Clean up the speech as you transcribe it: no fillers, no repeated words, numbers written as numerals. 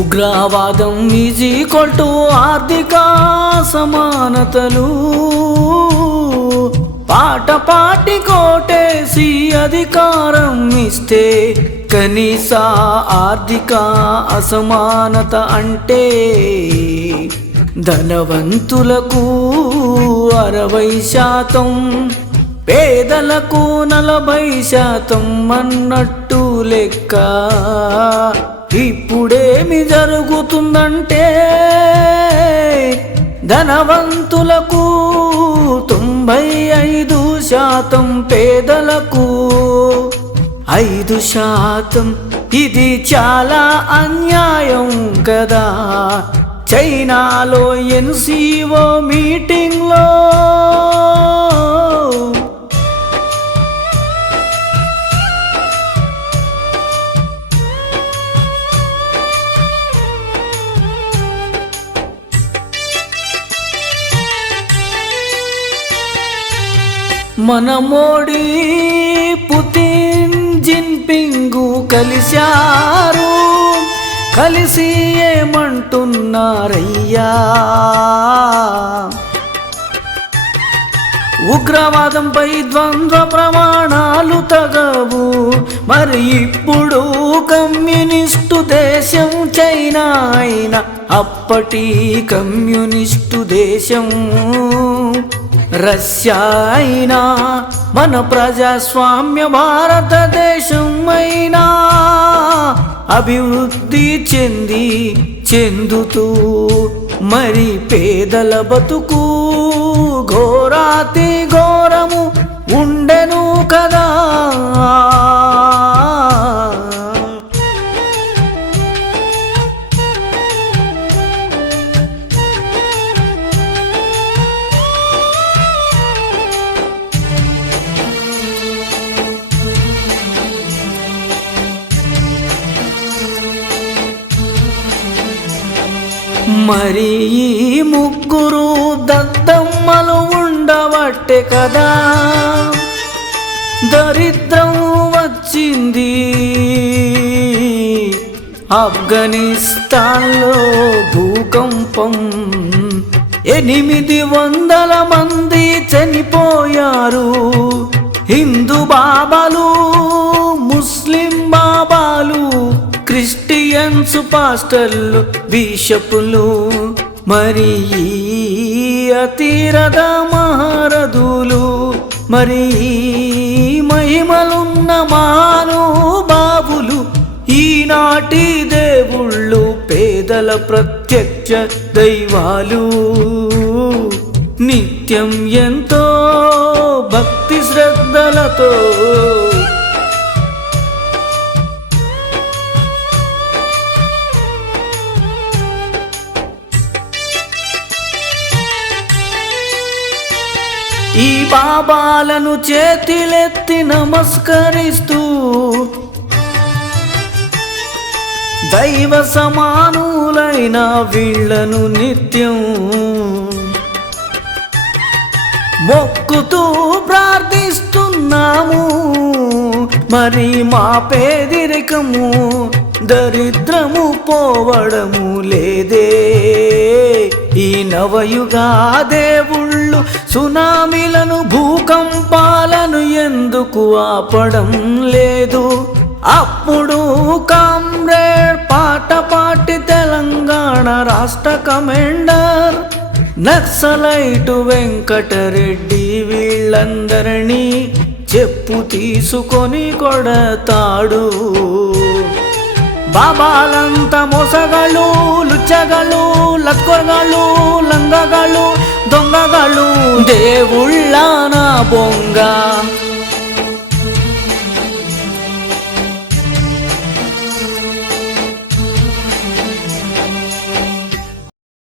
ఉగ్రవాదం = ఆర్థిక సమానతలు. పాటి కోటేసి అధికారం ఇస్తే కనీస ఆర్థిక అసమానత అంటే ధనవంతులకు 60%, పేదలకు 40% అన్నట్టు లెక్క. ఇప్పుడేమి జరుగుతుందంటే ధనవంతులకు 95%, పేదలకు 5%. ఇది చాలా అన్యాయం కదా. చైనాలో NCO మీటింగ్లో మన మోడీ, పుతిన్, జిన్పింగ్ కలిశారు. కలిసి ఏమంటున్నారయ్యా? ఉగ్రవాదంపై ద్వంద్వ ప్రమాణాలు తగవు. మరి ఇప్పుడు కమ్యూనిస్టు దేశం చైనా అయినా అప్పటి కమ్యూనిస్టు దేశం రష్యా అయినా మన ప్రజాస్వామ్య భారతదేశం అయినా అభివృద్ధి చెందుతూ మరి పేదల బతుకు ఘోరాతి ఘోరము ఉండెను కదా. మరి ఈ ముగ్గురు దద్దమ్మలు ఉండవట్టే కదా దరిద్రం వచ్చింది. ఆఫ్ఘనిస్తాన్లో భూకంపం 800 మంది చనిపోయారు. హిందూ బాబాలు, ముస్లిం బాబాలు, క్రిస్టియన్స్ పాస్టర్లు, బిషపులు, మరి అతిరథ మహారథులు, మరి మహిమలున్న మహానుభావులు, ఈనాటి దేవుళ్ళు, పేదల ప్రత్యక్ష దైవాలు నిత్యం ఎంతో భక్తి శ్రద్ధలతో ఈ బాబాలను చేతులెత్తి నమస్కరిస్తూ దైవ సమానులైన వీళ్లను నిత్యం మొక్కుతూ ప్రార్థిస్తున్నాము. మరి మా పేదరికము దరిద్రము పోవడము లేదే. ఈ నవయుగా దేవుళ్ళు సునామీలను, భూకంపాలను ఎందుకు ఆపడం లేదు? అప్పుడు కామ్రేడ్ పాట పాటి తెలంగాణ రాష్ట్ర కమాండర్ నక్సలైటు వెంకటరెడ్డి వీళ్ళందరినీ చెప్పు తీసుకొని కొడతాడు. బాబాలంతా మోసగాళ్ళు, లుచ్చగాళ్ళు, లత్కొరగాళ్ళు, లంగగాళ్ళు, దొంగగాళ్ళు, దేవుళ్ళ నా బొంగ